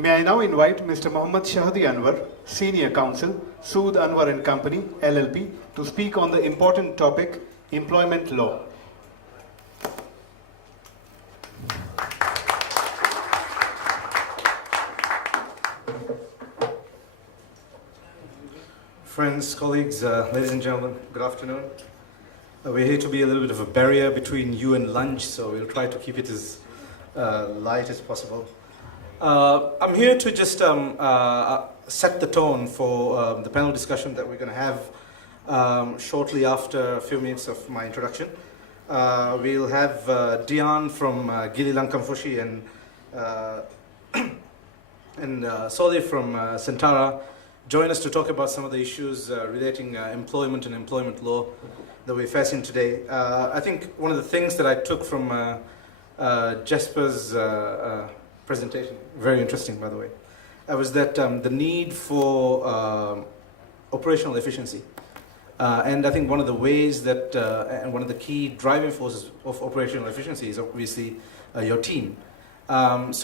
May I now invite Mr. Mohammad Shahdi Anwar, Senior Counsel, Sood Anwar and Company, LLP, to speak on the important topic, employment law. Friends, colleagues, ladies and gentlemen, good afternoon. We're here to be a little bit of a barrier between you and lunch, so we'll try to keep it as light as possible. I'm here to just set the tone for the panel discussion that we're going to have shortly after a few minutes of my introduction. We'll have Dian from Gili Lankamfushi and Solih from Centara join us to talk about some of the issues relating employment and employment law that we're facing today. I think one of the things that I took from Jesper's presentation, very interesting by the way, was that the need for operational efficiency. And I think one of the ways that, and one of the key driving forces of operational efficiency is obviously your team. Whereas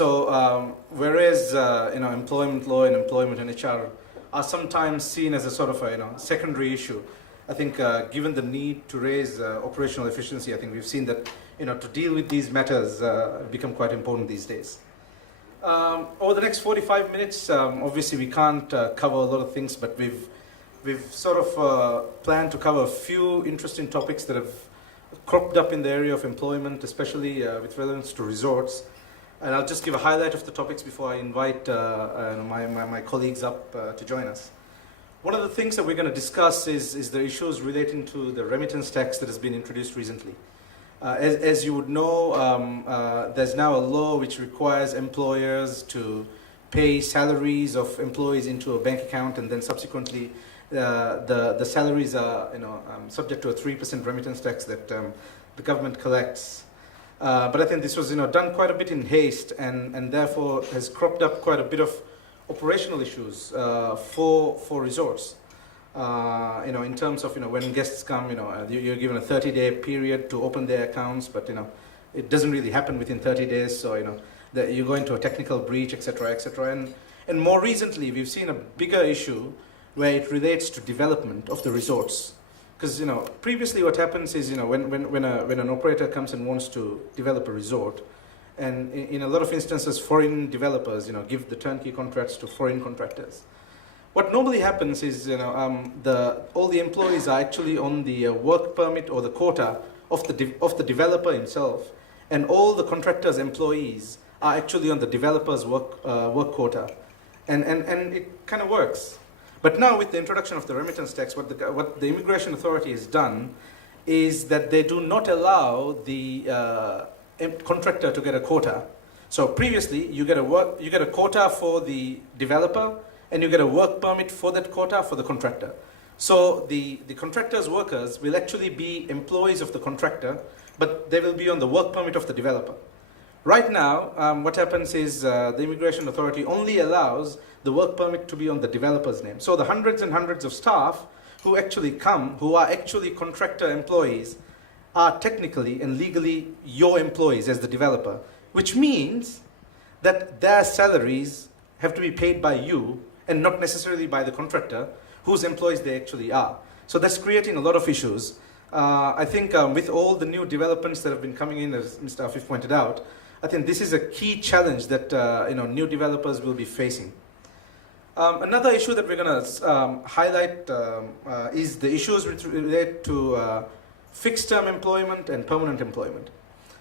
employment law and employment and HR are sometimes seen as a sort of a secondary issue, I think given the need to raise operational efficiency, I think we've seen that to deal with these matters become quite important these days. Over the next 45 minutes, obviously we can't cover a lot of things, but we've sort of planned to cover a few interesting topics that have cropped up in the area of employment, especially with relevance to resorts. And I'll just give a highlight of the topics before I invite my colleagues up to join us. One of the things that we're going to discuss is the issues relating to the remittance tax that has been introduced recently. As you would know, there's now a law which requires employers to pay salaries of employees into a bank account, and then subsequently the salaries are subject to a 3% remittance tax that the government collects. But I think this was done quite a bit in haste, and therefore has cropped up quite a bit of operational issues for resorts. In terms of when guests come, you're given a 30-day period to open their accounts, but it doesn't really happen within 30 days. So that you go into a technical breach, etc., etc. And more recently, we've seen a bigger issue where it relates to development of the resorts. Because previously what happens is when an operator comes and wants to develop a resort, and in a lot of instances foreign developers give the turnkey contracts to foreign contractors. What normally happens is all the employees are actually on the work permit or the quota of the developer himself, and all the contractors' employees are actually on the developer's work quota, and it kind of works. But now with the introduction of the remittance tax, what the Immigration Authority has done is that they do not allow the contractor to get a quota. So previously, you get a quota for the developer, and you get a work permit for that quota for the contractor. So the contractor's workers will actually be employees of the contractor, but they will be on the work permit of the developer. Right now, what happens is the Immigration Authority only allows the work permit to be on the developer's name. So the hundreds and hundreds of staff who actually come, who are actually contractor employees, are technically and legally your employees as the developer, which means that their salaries have to be paid by you and not necessarily by the contractor whose employees they actually are. So that's creating a lot of issues. I think with all the new developments that have been coming in, as Mr. Afif pointed out, I think this is a key challenge that new developers will be facing. Another issue that we're going to highlight is the issues related to fixed-term employment and permanent employment.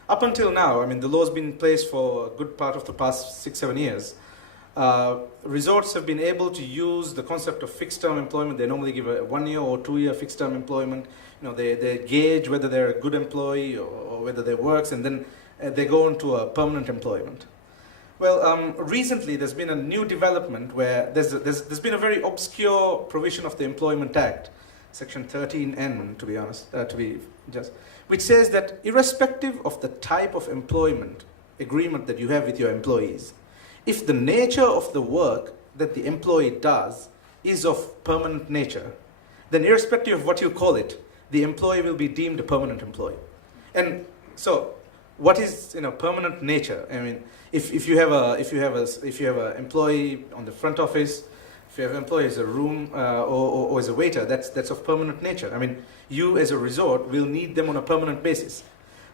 Up until now, the law's been in place for a good part of the past 6-7 years. Resorts have been able to use the concept of fixed-term employment. They normally give a 1-year or 2-year fixed-term employment. They gauge whether they're a good employee or whether they works, and then they go on to a permanent employment. Well, recently there's been a new development where there's been a very obscure provision of the Employment Act, Section 13N, to be honest, which says that irrespective of the type of employment agreement that you have with your employees, if the nature of the work that the employee does is of permanent nature, then irrespective of what you call it, the employee will be deemed a permanent employee. And so what is permanent nature? I mean, if you have a employee on the front office, if you have an employee as a room or as a waiter, that's of permanent nature. I mean, you as a resort will need them on a permanent basis.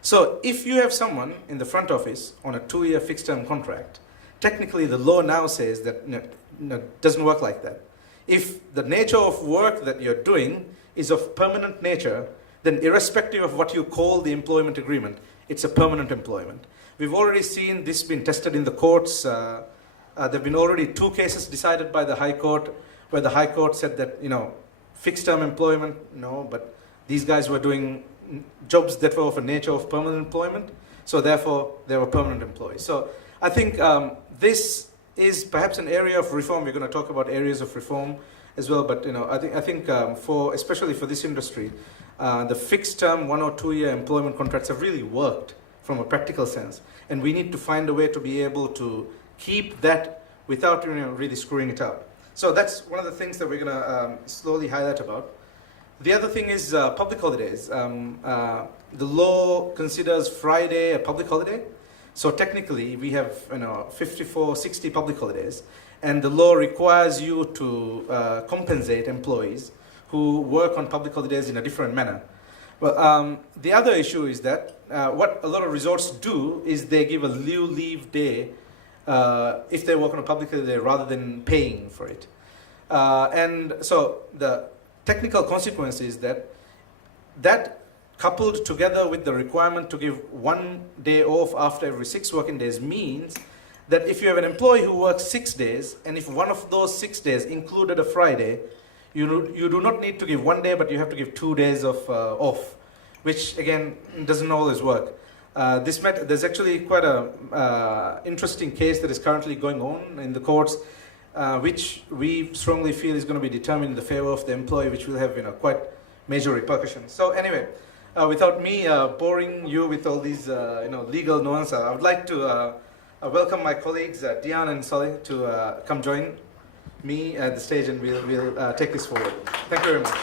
So if you have someone in the front office on a 2-year fixed term contract, technically the law now says that doesn't work like that. If the nature of work that you're doing is of permanent nature, then irrespective of what you call the employment agreement, it's a permanent employment. We've already seen this being tested in the courts. There have been already 2 cases decided by the High Court where the High Court said that, fixed term employment, no, but these guys were doing jobs that were of a nature of permanent employment, so therefore they were permanent employees. So I think this is perhaps an area of reform. We're going to talk about areas of reform as well, but I think for especially for this industry, the fixed term 1 or 2 year employment contracts have really worked from a practical sense, and we need to find a way to be able to keep that without really screwing it up. So that's one of the things that we're going to slowly highlight about. The other thing is public holidays. The law considers Friday a public holiday. So technically we have 54, 60 public holidays, and the law requires you to compensate employees who work on public holidays in a different manner. Well, the other issue is that what a lot of resorts do is they give a leave day if they work on a public holiday rather than paying for it. And so the technical consequence is that coupled together with the requirement to give 1 day off after every 6 working days means that if you have an employee who works 6 days, and if one of those 6 days included a Friday, you do not need to give 1 day, but you have to give 2 days of off, which again doesn't always work. There's actually quite a interesting case that is currently going on in the courts, which we strongly feel is going to be determined in the favor of the employee, which will have quite major repercussions. So anyway, without me boring you with all these legal nuances, I would like to welcome my colleagues Dian and Saleh to come join me at the stage, and we'll take this forward. Thank you very much.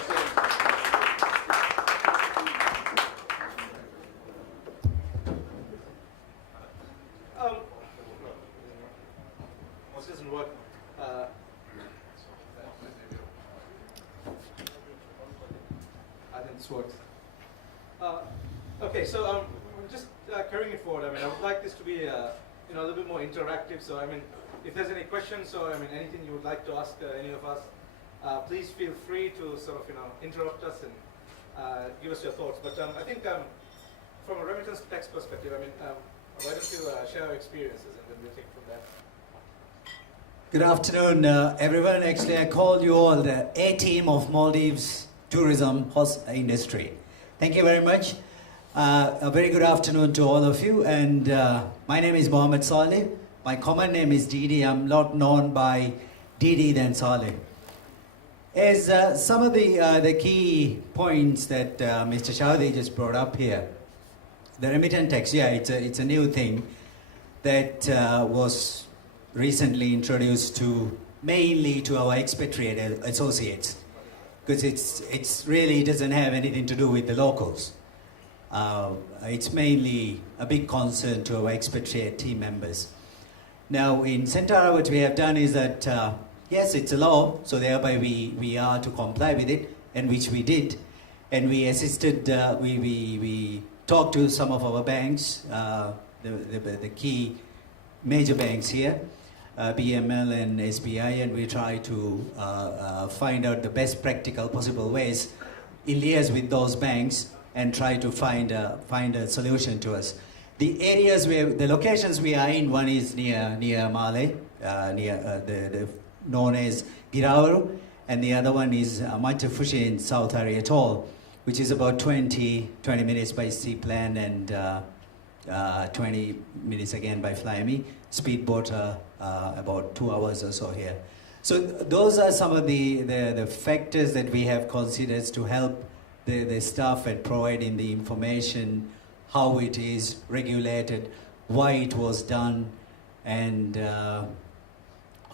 This doesn't work. I think this works. Okay, so just carrying it forward. I mean, I would like this to be a little bit more interactive. So I mean, if there's any questions or anything you would like to ask any of us, please feel free to sort of interrupt us and give us your thoughts. But I think from a remittance tax perspective, why don't you share your experiences and then we'll take it from there. Good afternoon, everyone. Actually, I call you all the A-team of Maldives tourism host industry. Thank you very much. A very good afternoon to all of you. And my name is Mohammed Saleh. My common name is Didi. I'm not known by Didi than Saleh. As some of the key points that Mr. Chaudhry just brought up here, the remittance tax, yeah, it's a new thing that was recently introduced mainly to our expatriate associates, because it's really doesn't have anything to do with the locals. It's mainly a big concern to our expatriate team members. Now in Centara, what we have done is that yes, it's a law, so thereby we are to comply with it, and which we did, and we assisted. We talked to some of our banks, the key major banks here, BML and SBI, and we try to find out the best practical possible ways in liaise with those banks and try to find a solution to us. The areas the locations we are in, one is near Male, near known as Giravaru, and the other one is Machafushi in South Hari Atoll, which is about 20 minutes by seaplane and 20 minutes again by Flyme. Speedboat about 2 hours or so here. So those are some of the factors that we have considered to help the staff at providing the information, how it is regulated, why it was done, and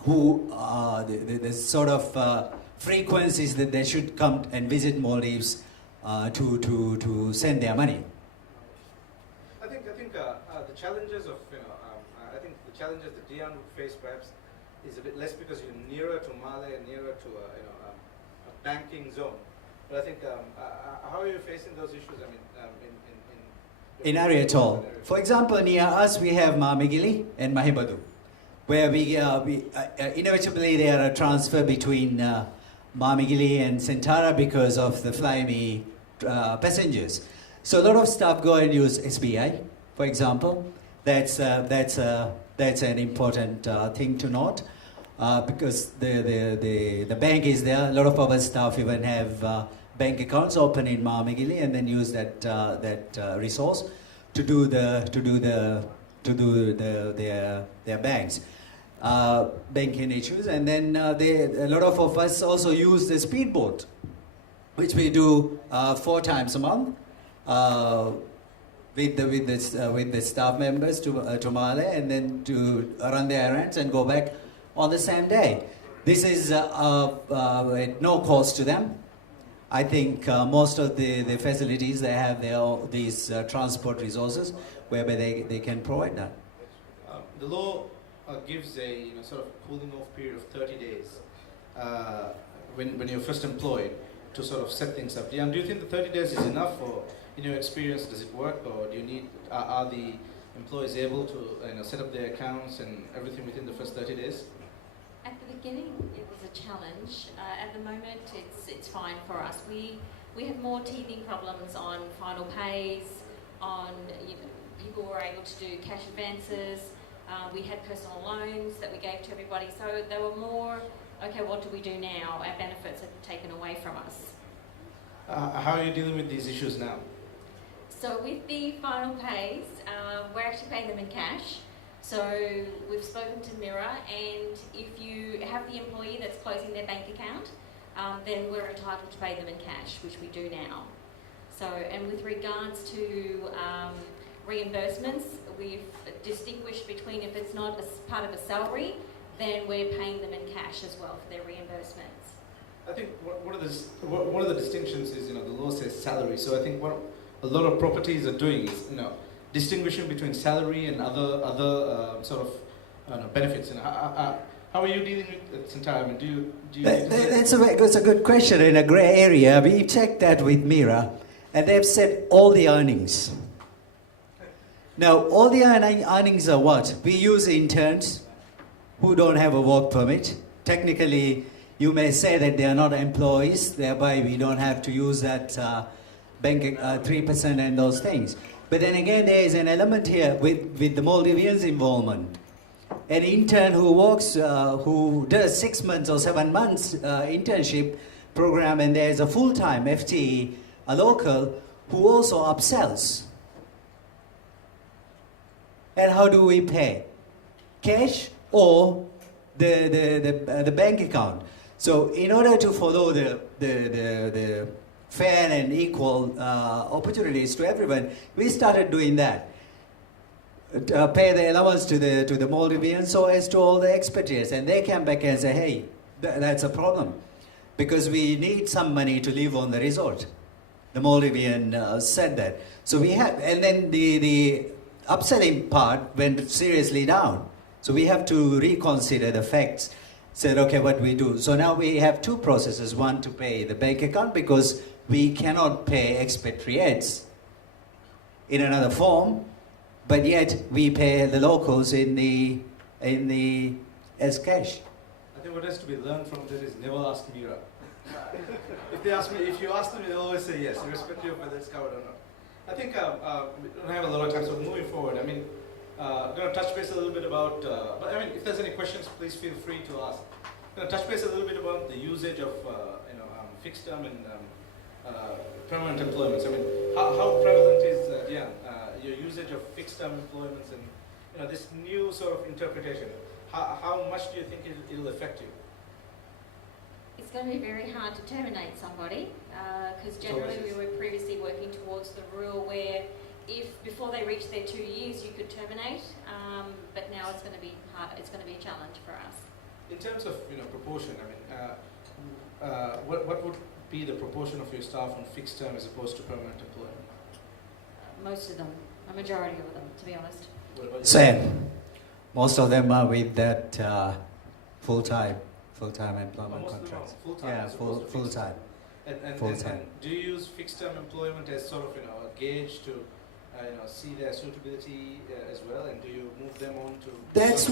who are the sort of frequencies that they should come and visit Maldives to send their money. I think think the challenges of I think the challenges that Dian would face perhaps is a bit less because you're nearer to Male and nearer to a banking zone. But I think how are you facing those issues? I mean, In Area Toll. For example, near us we have Mamigili and Mahibadu, where we inevitably there are a transfer between Mamigili and Sentara because of the Flyme passengers. So a lot of staff go and use SBI, for example. That's an important thing to note because the bank is there. A lot of our staff even have bank accounts open in Mamigili and then use that resource to do their banks. Banking issues, and then a lot of us also use the speedboat, which we do 4 times a month with the staff members to Male, and then to run their errands and go back on the same day. This is at no cost to them. I think most of the facilities they have these transport resources whereby they can provide that. The law gives a sort of cooling off period of 30 days when you're first employed to sort of set things up. Dian, do you think the 30 days is enough, or in your experience does it work, or do you need are the employees able to set up their accounts and everything within the first 30 days? At the beginning, it was a challenge. At the moment, it's fine for us. We have more teething problems on final pays, on people were able to do cash advances. We had personal loans that we gave to everybody, so they were more, okay, what do we do now? Our benefits are taken away from us. How are you dealing with these issues now? So with the final pays, we're actually paying them in cash. So we've spoken to Mira, and if you have the employee that's closing their bank account, then we're entitled to pay them in cash, which we do now. So, and with regards to reimbursements, we've distinguished between if it's not as part of a salary, then we're paying them in cash as well for their reimbursements. I think one of the distinctions is the law says salary. So I think what a lot of properties are doing is distinguishing between salary and other sort of benefits. How are you dealing with Sentara? I mean, do you That's a good question. In a grey area, we checked that with Mira, and they've said all the earnings. Now, all the earnings are what? We use interns who don't have a work permit. Technically, you may say that they are not employees, thereby we don't have to use that bank 3% and those things. But then again, there is an element here with the Maldivians' involvement. An intern who works, who does 6 months or 7 months internship program, and there is a full-time FTE, a local, who also upsells. And how do we pay? Cash or the bank account? So in order to follow the fair and equal opportunities to everyone, we started doing that. Pay the allowance to the Maldivians so as to all the expatriates, and they came back and say, hey, that's a problem because we need some money to live on the resort. The Maldivian said that. So we have, and then the upselling part went seriously down. So we have to reconsider the facts. Said, okay, what we do. So now we have 2 processes. One, to pay the bank account because we cannot pay expatriates in another form, but yet we pay the locals in the as cash. I think what has to be learned from that is never ask Mira. If you ask them, they'll always say yes, irrespective of whether it's covered or not. I think we don't have a lot of time, so moving forward, I mean, I'm going to touch base a little bit about, but I mean, if there's any questions, please feel free to ask. I'm going to touch base a little bit about the usage of, fixed term and permanent employments. I mean, how prevalent is, your usage of fixed term employments and, this new sort of interpretation? How much do you think it'll affect you? It's going to be very hard to terminate somebody because generally we were previously working towards the rule where if before they reach their 2 years you could terminate, but now it's going to be hard. It's going to be a challenge for us. In terms of proportion, I mean, what would be the proportion of your staff on fixed term as opposed to permanent employment? Most of them. a majority of them, to be honest. What about you? Same. Most of them are with that full-time employment Most of them are contracts. full-time Yeah, as opposed to fixed-term. full-time. And Full-time. do you use fixed-term employment as sort of a gauge to see their suitability as well, and do you move them on to? That's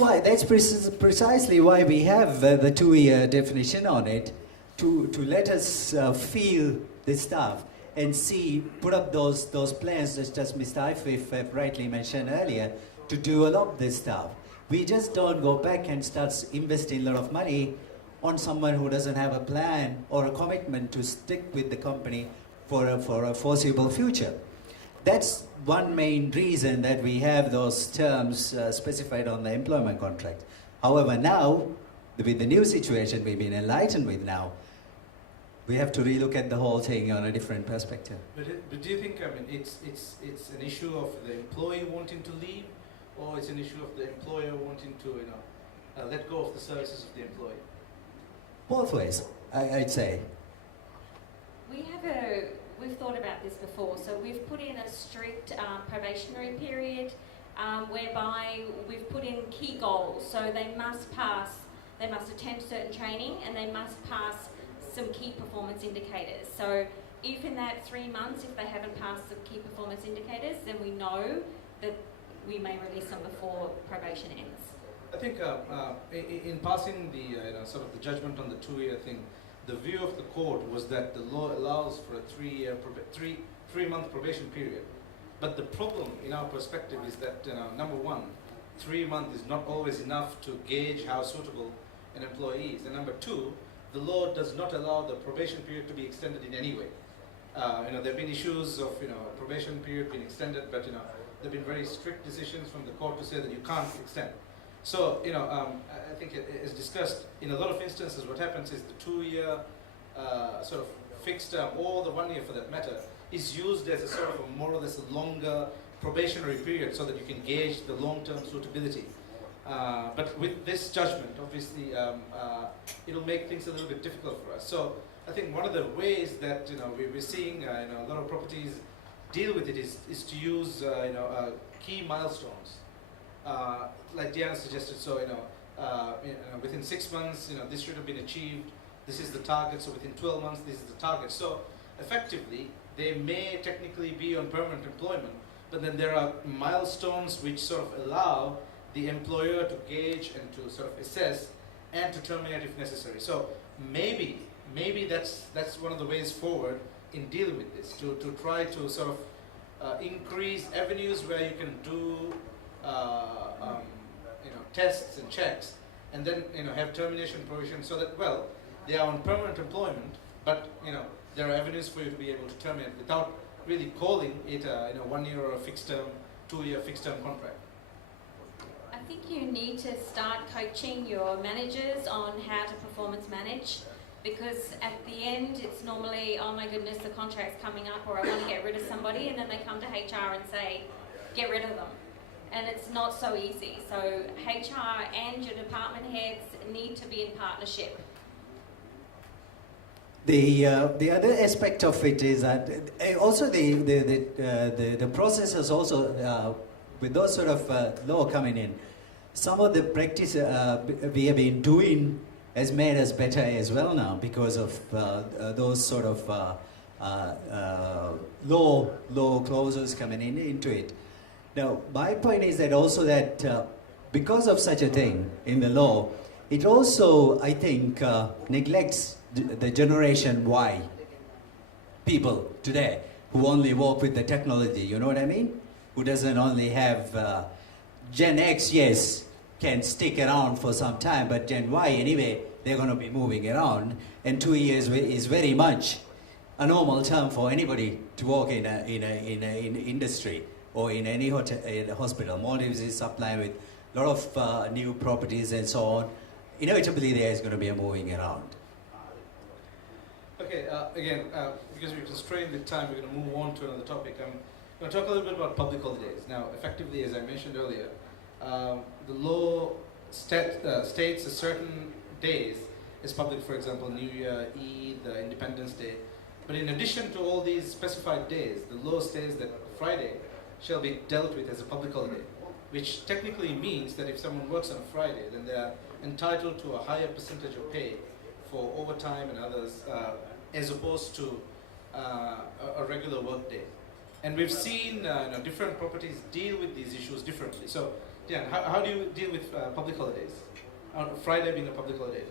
precisely why we have the 2-year definition on it, to let us feel the staff and put up those plans, just as Mr. Ifif rightly mentioned earlier, to develop this stuff. We just don't go back and start investing a lot of money on someone who doesn't have a plan or a commitment to stick with the company for a foreseeable future. That's one main reason that we have those terms specified on the employment contract. However, now, with the new situation we've been enlightened with now, we have to relook at the whole thing on a different perspective. But do you think, it's an issue of the employee wanting to leave, or it's an issue of the employer wanting to, let go of the services of the employee? Both ways, I'd say. We've thought about this before, so we've put in a strict probationary period whereby we've put in key goals. So they must attend certain training, and they must pass some key performance indicators. So if in that 3 months, if they haven't passed some key performance indicators, then we know that we may release them before probation ends. I think in passing the sort of the judgment on the 2-year thing, the view of the court was that the law allows for a 3-month probation period. But the problem in our perspective is that number one, 3 months is not always enough to gauge how suitable an employee is, and number two, the law does not allow the probation period to be extended in any way. There have been issues of probation period being extended, but there have been very strict decisions from the court to say that you can't extend. So I think as discussed, in a lot of instances, what happens is the 2-year sort of fixed term, or the 1 year for that matter, is used as a sort of a more or less a longer probationary period, so that you can gauge the long-term suitability. But with this judgment, obviously, it'll make things a little bit difficult for us. So I think one of the ways that we're seeing a lot of properties deal with it is to use key milestones, like Diana suggested. So within 6 months, this should have been achieved. This is the target. So within 12 months, this is the target. So effectively, they may technically be on permanent employment, but then there are milestones which sort of allow the employer to gauge and to sort of assess and to terminate if necessary. So maybe that's one of the ways forward in dealing with this, to try to sort of increase avenues where you can do tests and checks, and then have termination provision, so that, well, they are on permanent employment, but there are avenues for you to be able to terminate without really calling it a 1 year or a fixed term, 2-year fixed term contract. I think you need to start coaching your managers on how to performance manage, because at the end it's normally, oh my goodness, the contract's coming up, or I want to get rid of somebody, and then they come to HR and say, get rid of them. And it's not so easy. So HR and your department heads need to be in partnership. The other aspect of it is that also the processes also with those sort of law coming in, some of the practice we have been doing has made us better as well now, because of those sort of law clauses coming into it. Now, my point is that also that because of such a thing in the law, it also, I think, neglects the generation Y people today who only work with the technology, you know what I mean? Who doesn't only have Gen X, yes, can stick around for some time, but Gen Y anyway, they're going to be moving around, and 2 years is very much a normal term for anybody to work in an industry or in any hospital. Maldives is supplying with a lot of new properties and so on. Inevitably, there is going to be a moving around. Okay, again, because we're constrained with time, we're going to move on to another topic. I'm going to talk a little bit about public holidays. Now, effectively, as I mentioned earlier, the law states a certain days as public, for example, New Year, Eid, Independence Day. But in addition to all these specified days, the law states that Friday shall be dealt with as a public holiday, which technically means that if someone works on a Friday, then they are entitled to a higher percentage of pay for overtime and others, as opposed to a regular work day. And we've seen different properties deal with these issues differently. So, Diane, how do you deal with public holidays? Friday being a public holiday.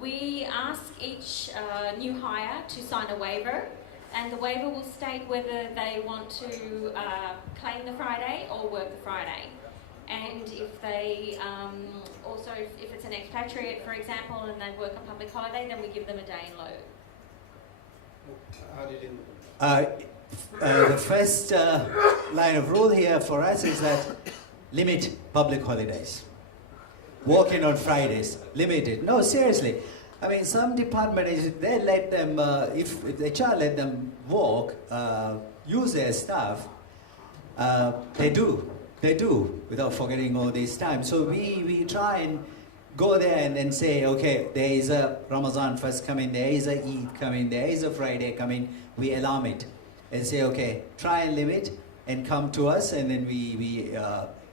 We ask each new hire to sign a waiver, and the waiver will state whether they want to claim the Friday or work the Friday. And if they also, if it's an expatriate, for example, and they work a public holiday, then we give them a day in lieu. How do you deal with it? The first line of rule here for us is that limit public holidays. Working on Fridays, limit it. No, seriously. I mean, some departments, they let them, if the HR let them work, use their staff, they do, without forgetting all this time. So we try and go there and say, okay, there is a Ramadan fast coming, there is a Eid coming, there is a Friday coming, we alarm it and say, okay, try and limit and come to us, and then we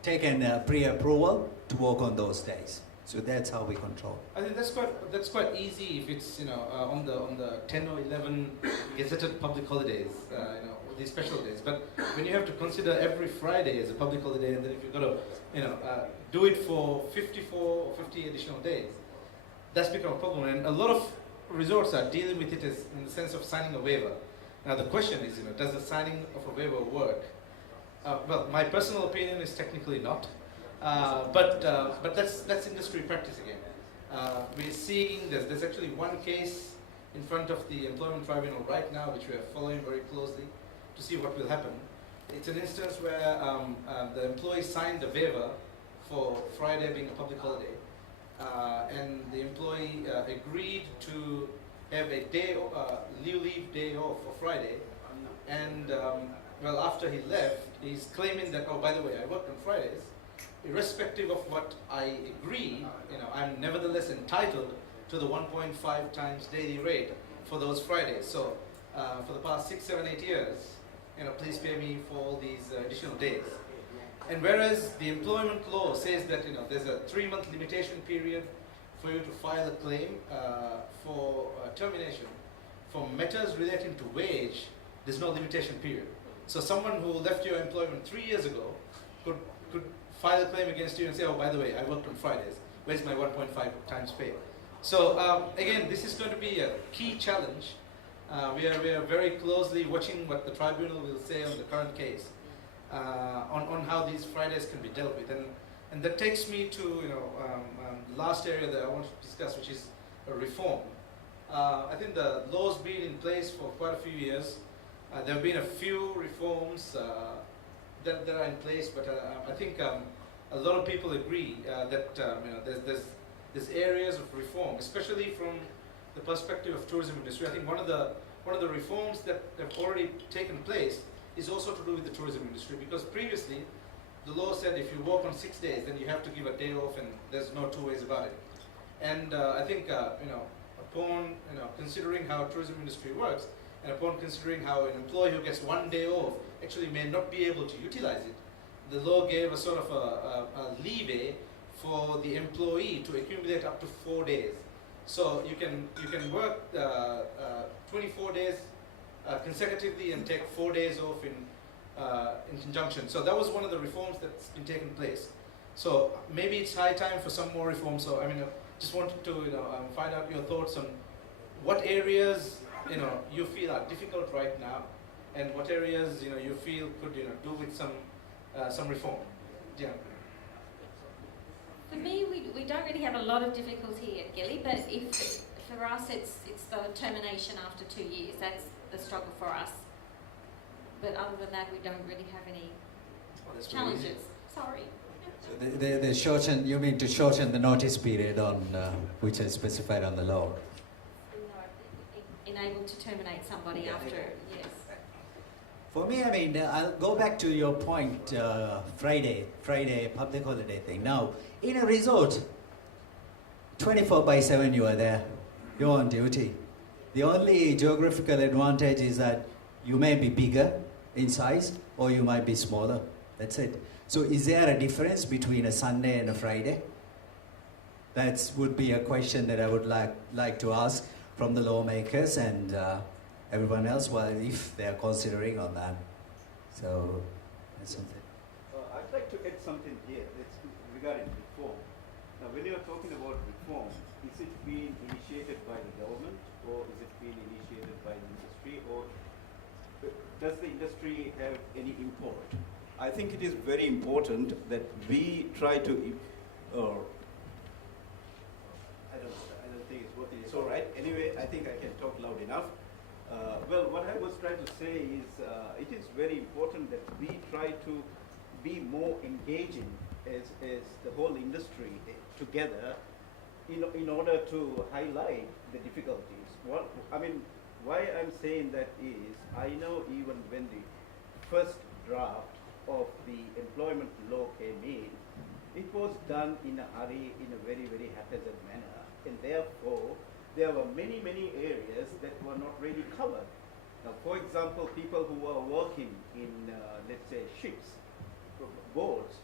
take an pre-approval to work on those days. So that's how we control. I think that's quite easy if it's on the 10 or 11 gazetted public holidays, these special days. But when you have to consider every Friday as a public holiday, and then if you've got to do it for 54 or 50 additional days, that's become a problem. And a lot of resorts are dealing with it as in the sense of signing a waiver. Now the question is, does the signing of a waiver work? Well, my personal opinion is technically not. But that's industry practice again. We're seeing there's actually one case in front of the Employment Tribunal right now, which we are following very closely to see what will happen. It's an instance where the employee signed a waiver for Friday being a public holiday, and the employee agreed to have a leave day off for Friday, and well, after he left, he's claiming that, oh, by the way, I worked on Fridays. Irrespective of what I agree, I'm nevertheless entitled to the 1.5 times daily rate for those Fridays. So for the past 6, 7, 8 years, please pay me for all these additional days. And whereas the employment law says that there's a 3-month limitation period for you to file a claim for termination, for matters relating to wage, there's no limitation period. So someone who left your employment 3 years ago could file a claim against you and say, oh, by the way, I worked on Fridays. Where's my 1.5 times pay? So again, this is going to be a key challenge. We are very closely watching what the tribunal will say on the current case on how these Fridays can be dealt with. And that takes me to the last area that I want to discuss, which is a reform. I think the law's been in place for quite a few years. There have been a few reforms that are in place, but I think a lot of people agree that there's areas of reform, especially from the perspective of tourism industry. I think one of the reforms that have already taken place is also to do with the tourism industry, because previously the law said if you work on 6 days, then you have to give a day off, and there's no two ways about it. And I think upon considering how tourism industry works, and upon considering how an employee who gets 1 day off actually may not be able to utilize it, the law gave a sort of a leeway for the employee to accumulate up to 4 days. So you can work 24 days consecutively and take 4 days off in conjunction. So that was one of the reforms that's been taken place. So maybe it's high time for some more reforms. So just wanted to find out your thoughts on what areas you feel are difficult right now, and what areas you feel could do with some reform. Yeah. For me, we don't really have a lot of difficulty at Gilly, but for us it's the termination after 2 years. That's the struggle for us. But other than that, we don't really have any challenges. Sorry. So the shorten, you mean to shorten the notice period on which is specified on the law? Enabled to terminate somebody after, yes. For me, I'll go back to your point, Friday public holiday thing. Now, in a resort, 24/7 you are there, you're on duty. The only geographical advantage is that you may be bigger in size, or you might be smaller. That's it. So is there a difference between a Sunday and a Friday? That would be a question that I would like to ask from the lawmakers and everyone else, well, if they are considering on that. So that's something. I'd like to add something here. It's regarding reform. Now, when you are talking about reform, is it being initiated by the government, or is it being initiated by the industry, or does the industry have any import? I think it is very important that we try to, I don't think it's what it is. All right. Anyway, I think I can talk loud enough. Well, what I was trying to say is it is very important that we try to be more engaging as the whole industry together in order to highlight the difficulties. Why I'm saying that is, I know even when the first draft of the employment law came in, it was done in a hurry, in a very, very haphazard manner, and therefore there were many, many areas that were not really covered. Now, for example, people who are working in, let's say, ships, boats,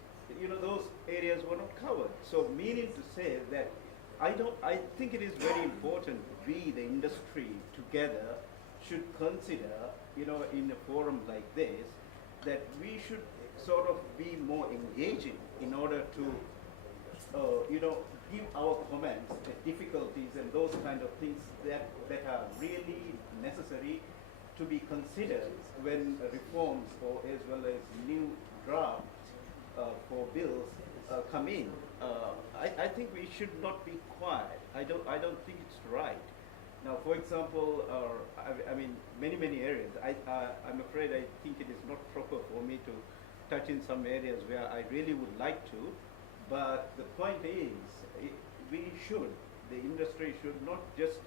those areas were not covered. So, meaning to say that I think it is very important we, the industry, together should consider, in a forum like this, that we should sort of be more engaging in order to, give our comments, the difficulties and those kind of things that are really necessary to be considered when reforms or as well as new drafts for bills come in. I think we should not be quiet. I don't think it's right. Now, for example, many areas. I'm afraid I think it is not proper for me to touch in some areas where I really would like to. But the point is, the industry should not just,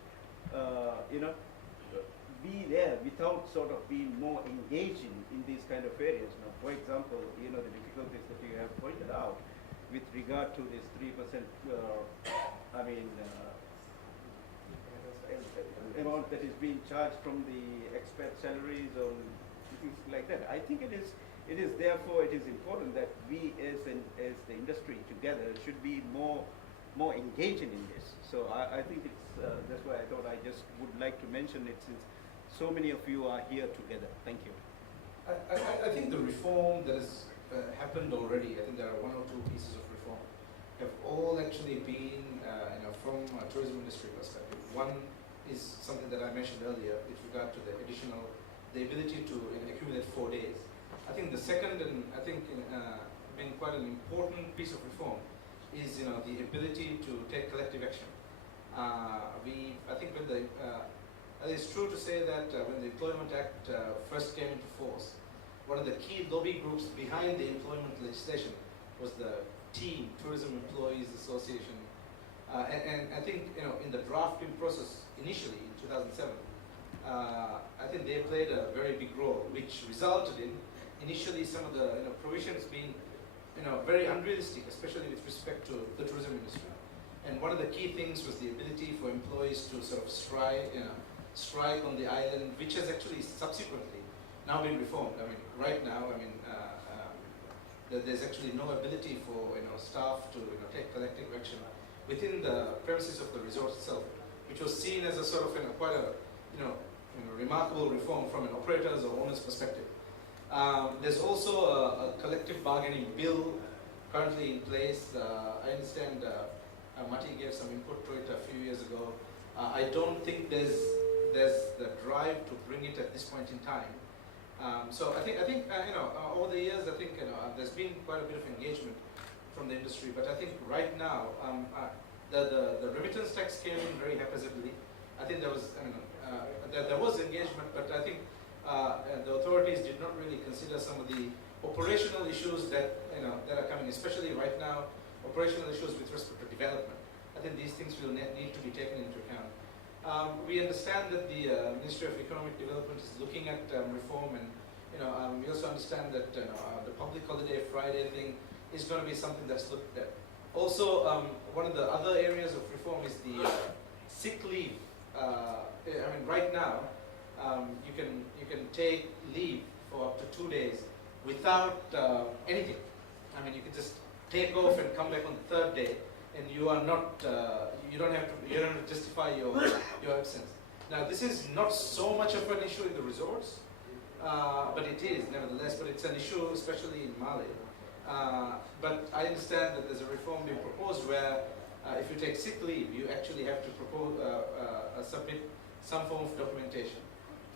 be there without sort of being more engaging in these kind of areas. Now, for example, the difficulties that you have pointed out with regard to this 3%, amount that is being charged from the expat salaries or things like that. I think it is therefore it is important that we as the industry together should be more engaging in this. So I think it's that's why I thought I just would like to mention it, since so many of you are here together. Thank you. I think the reform that has happened already, I think there are one or two pieces of reform, have all actually been from a tourism industry perspective. One is something that I mentioned earlier with regard to the ability to accumulate 4 days. I think the second, and I think being quite an important piece of reform, is the ability to take collective action. I think when it's true to say that when the Employment Act first came into force, one of the key lobby groups behind the employment legislation was the TEAM, Tourism Employees Association. And I think in the drafting process initially in 2007, I think they played a very big role, which resulted in initially some of the provisions being very unrealistic, especially with respect to the tourism industry. And one of the key things was the ability for employees to sort of strike on the island, which has actually subsequently now been reformed. Right now, there's actually no ability for staff to take collective action within the premises of the resort itself, which was seen as a sort of quite a remarkable reform from an operator's or owner's perspective. There's also a collective bargaining bill currently in place. I understand Mati gave some input to it a few years ago. I don't think there's the drive to bring it at this point in time. So I think over the years, I think there's been quite a bit of engagement from the industry. But I think right now, the remittance tax came in very haphazardly. I think there was engagement, but I think the authorities did not really consider some of the operational issues that are coming, especially right now, operational issues with respect to development. I think these things will need to be taken into account. We understand that the Ministry of Economic Development is looking at reform, and we also understand that the public holiday Friday thing is going to be something that's looked at. Also, one of the other areas of reform is the sick leave. Right now, you can take leave for up to 2 days without anything. I mean, you could just take off and come back on the third day, and you are not, you don't have to justify your absence. Now, this is not so much of an issue in the resorts, but it is nevertheless. But it's an issue, especially in Mali. But I understand that there's a reform being proposed where, if you take sick leave, you actually have to submit some form of documentation.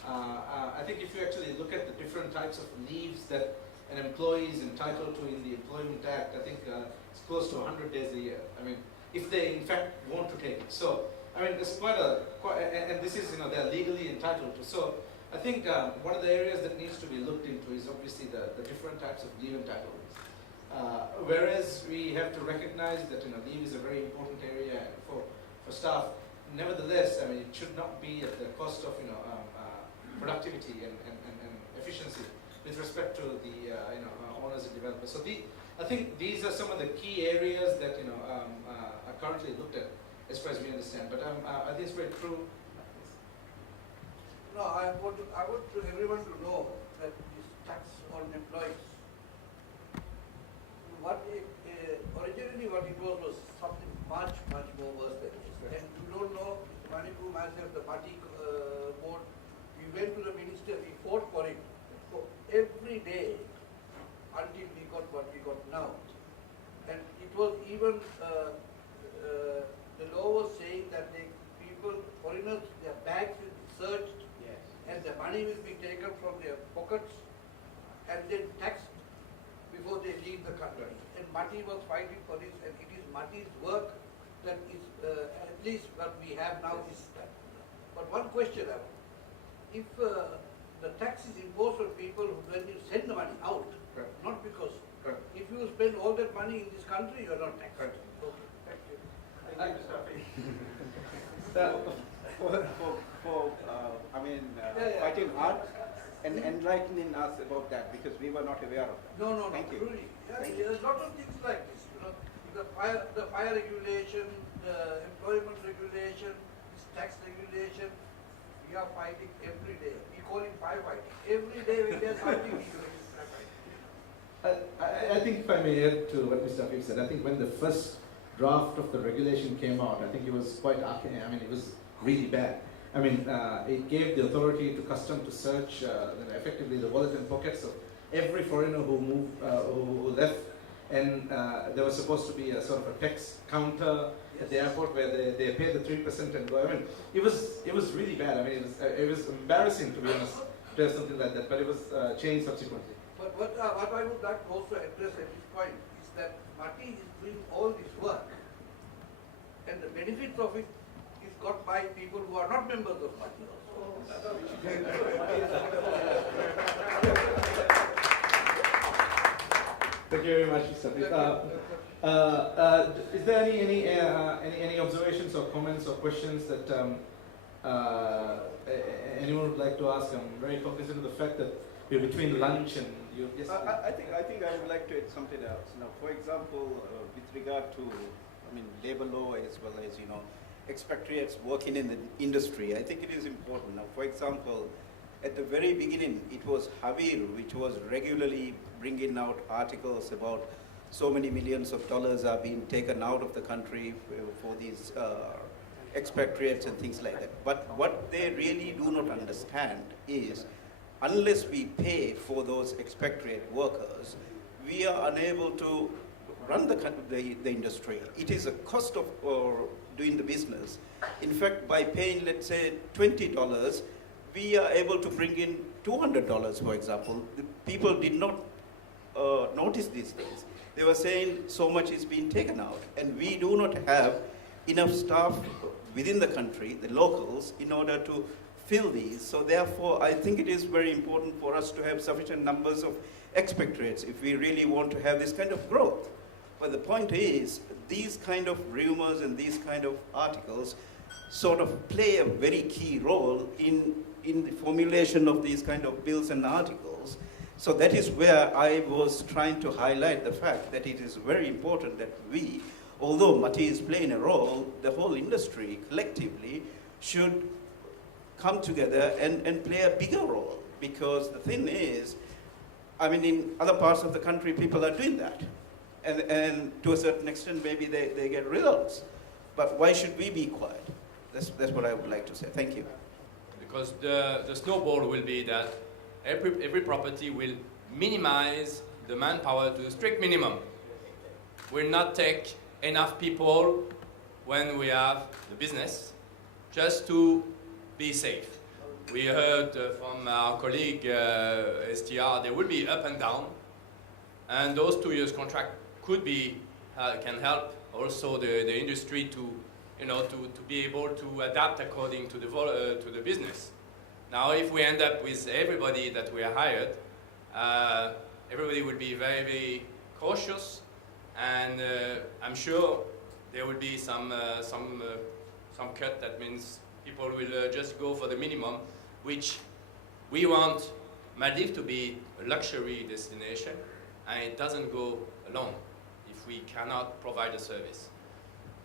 I think if you actually look at the different types of leaves that an employee is entitled to in the Employment Act, I think it's close to 100 days a year. I mean, if they in fact want to take it. So, I mean, it's and this is, they're legally entitled to. So, I think one of the areas that needs to be looked into is obviously the different types of leave entitlements. Whereas we have to recognize that, leave is a very important area for staff. Nevertheless, I mean, it should not be at the cost of, productivity and efficiency with respect to the owners and developers. So I think these are some of the key areas that are currently looked at as far as we understand. But I think it's very true. No, I want everyone to know that this tax on employees, originally what it was something much more worse than this. And you don't know, Manipur, myself, the party board, we went to the minister, we fought for it. So every day until we got what we got now. And it was even, the law was saying that foreigners, their bags will be searched, Yes. and the money will be taken from their pockets and then taxed before they leave the country. And Mati was fighting for this, and it is Mati's work that is, at least what we have now is that. But one question, if the tax is imposed on people when you send the money out, Correct. not because, Correct. if you spend all that money in this country, you are not taxed. Correct. Okay, thank you. Thank you, Mr. Fighting hard and enlightening us about that, because we were not aware of that. No, Thank you. truly. Yeah, Thank there are a lot of things like this, the fire regulation, the employment regulation, this tax regulation, we are fighting every day. We call it firefighting. Every day when there's something, we do it. I think if I may add to what Mr. Afif said, I think when the first draft of the regulation came out, I think it was quite arcane. I mean, it was really bad. I mean, it gave the authority to custom to search effectively the wallet and pockets of every foreigner who moved, who left, and there was supposed to be a sort of a tax counter at the airport where they pay the 3% and go. I mean, it was really bad. I mean, it was embarrassing, to be honest, to have something like that. But it was changed subsequently. But what I would like to also address at this point is that Mati is doing all this work, and the benefit of it is got by people who are not members of Mati also. Thank you very much, Mr. Is there any observations or comments or questions that anyone would like to ask? I'm very cognizant of the fact that we're between lunch and you. Yes. I think I would like to add something else. Now, for example, with regard to, labor law as well as expatriates working in the industry, I think it is important. Now, for example, at the very beginning, it was Havil which was regularly bringing out articles about so many millions of dollars are being taken out of the country for these expatriates and things like that. But what they really do not understand is, unless we pay for those expatriate workers, we are unable to run the industry. It is a cost of doing the business. In fact, by paying, let's say, $20, we are able to bring in $200, for example. The people did not notice these things. They were saying so much is being taken out, and we do not have enough staff within the country, the locals, in order to fill these. So therefore, I think it is very important for us to have sufficient numbers of expatriates if we really want to have this kind of growth. But the point is, these kind of rumors and these kind of articles sort of play a very key role in the formulation of these kind of bills and articles. So that is where I was trying to highlight the fact that it is very important that we, although Mati is playing a role, the whole industry collectively should come together and play a bigger role. Because the thing is, I mean, in other parts of the country, people are doing that. And to a certain extent, maybe they get results. But why should we be quiet? That's what I would like to say. Thank you. Because the snowball will be that every property will minimize the manpower to the strict minimum. Will not take enough people when we have the business just to be safe. We heard from our colleague STR, there will be up and down, and those 2 years contract could be can help also the industry to to be able to adapt according to the business. Now, if we end up with everybody that we are hired, everybody will be very, very cautious, and I'm sure there will be some cut. That means people will just go for the minimum, which we want Maldives to be a luxury destination, and it doesn't go alone if we cannot provide a service.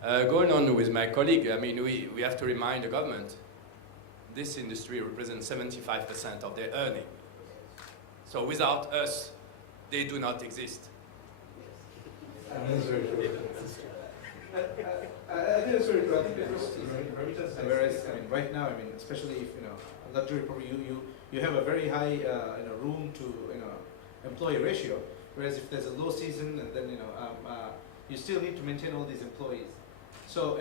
Going on with my colleague, I mean, we have to remind the government, this industry represents 75% of their earning. So without us, they do not exist. That's very true. I think it's very true. I think remittance, whereas I mean, right now, I mean, especially if luxury property, you have a very high room to employee ratio. Whereas if there's a low season, and then you still need to maintain all these employees. So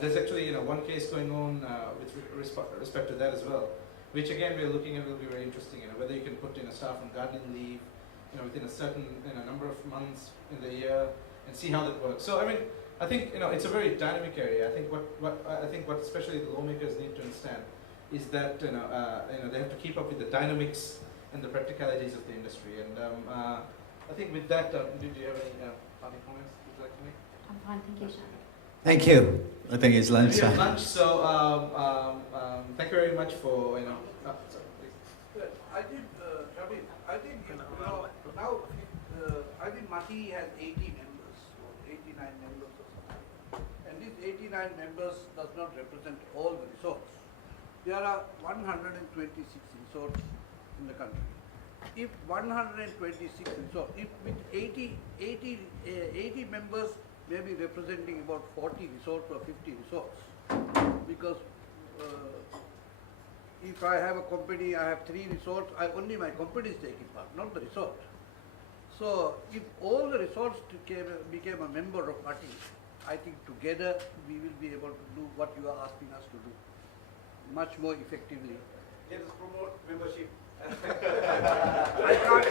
there's actually one case going on with respect to that as well, which again we're looking at will be very interesting. Whether you can put staff on gardening leave, within a certain number of months in the year, and see how that works. So I mean, I think it's a very dynamic area. I think what especially the lawmakers need to understand is that they have to keep up with the dynamics and the practicalities of the industry. And I think with that, did you have any parting comments you'd like to make? I'm fine, thank you, Shana. Thank you. I think it's We have lunchtime. lunch, so thank you very much for sorry, please. I think, Shabir, I think now I think Mati has 80 members or 89 members or something, and these 89 members does not represent all the resorts. There are 126 resorts in the country. If 126 resorts, if with 80 members may be representing about 40 resorts or 50 resorts, because if I have a company, I have 3 resorts, only my company is taking part, not the resort. So if all the resorts became a member of MATI, I think together we will be able to do what you are asking us to do much more effectively. Let us promote membership. I can't.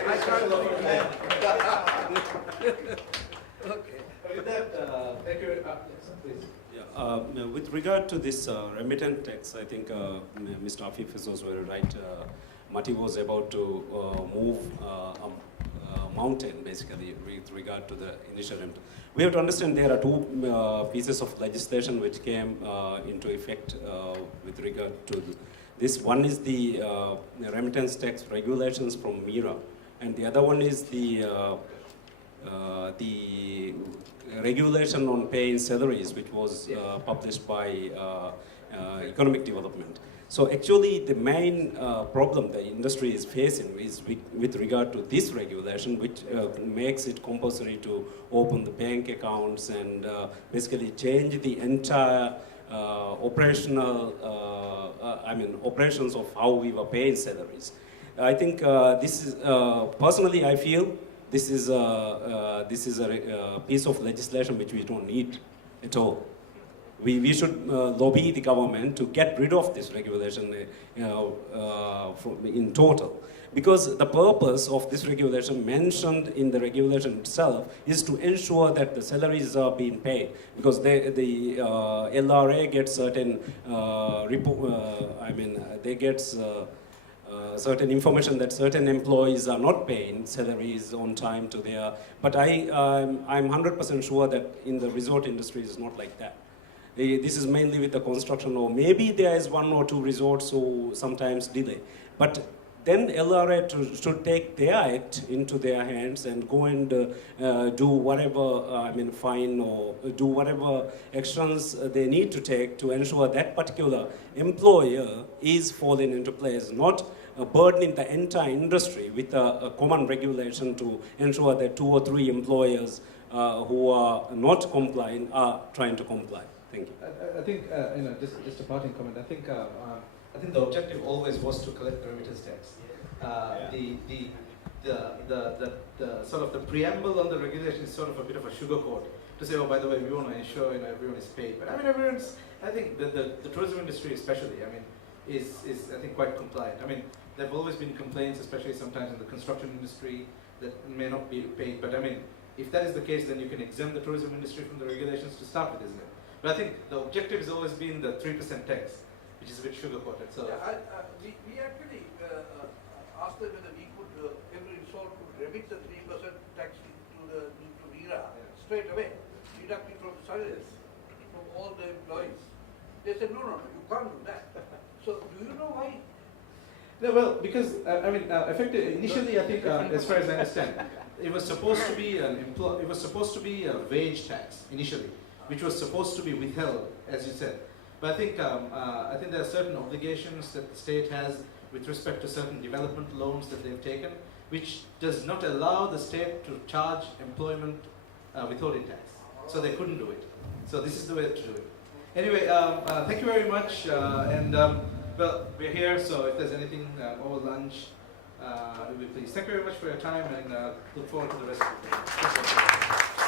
Okay. With that, thank you very much. Yes, please. Yeah, with regard to this remittance tax, I think Mr. Afif is also very right. Mati was about to move a mountain, basically, with regard to the initial remittance. We have to understand there are two pieces of legislation which came into effect with regard to this. One is the remittance tax regulations from MIRA, and the other one is the regulation on paying salaries, which was published by Economic Development. So actually the main problem the industry is facing is with regard to this regulation, which makes it compulsory to open the bank accounts and basically change the entire operations of how we were paying salaries. I think this is, personally I feel, this is a piece of legislation which we don't need at all. We should lobby the government to get rid of this regulation in total. Because the purpose of this regulation mentioned in the regulation itself is to ensure that the salaries are being paid. Because the LRA gets certain they get certain information that certain employees are not paying salaries on time to their, but I'm 100% sure that in the resort industry it's not like that. This is mainly with the construction, or maybe there is 1 or 2 resorts who sometimes delay. But then LRA should take their act into their hands and go and do whatever, fine or do whatever actions they need to take to ensure that particular employer is falling into place, not burdening the entire industry with a common regulation to ensure that 2 or 3 employers who are not complying are trying to comply. Thank you. I think, just a parting comment. I think the objective always was to collect the remittance tax. The sort of the preamble on the regulation is sort of a bit of a sugarcoat to say, oh, by the way, we want to ensure everyone is paid. But I mean, I think the tourism industry especially, is I think quite compliant. I mean, there have always been complaints, especially sometimes in the construction industry, that may not be paid. But I mean, if that is the case, then you can exempt the tourism industry from the regulations to start with, isn't it? But I think the objective has always been the 3% tax, which is a bit sugar-coated. So Yeah, we actually asked them whether we could, every resort could remit the 3% tax to RERA straight away, deduct it from salaries, from all the employees. They said, no, you can't do that. So do you know why? no, well, because effectively, initially, I think, as far as I understand, it was supposed to be a wage tax initially, which was supposed to be withheld, as you said. But I think there are certain obligations that the state has with respect to certain development loans that they've taken, which does not allow the state to charge employment withholding tax. So they couldn't do it. So this is the way to do it. Anyway, thank you very much. Well, we're here, so if there's anything over lunch, we'll be pleased. Thank you very much for your time, and look forward to the rest of the day.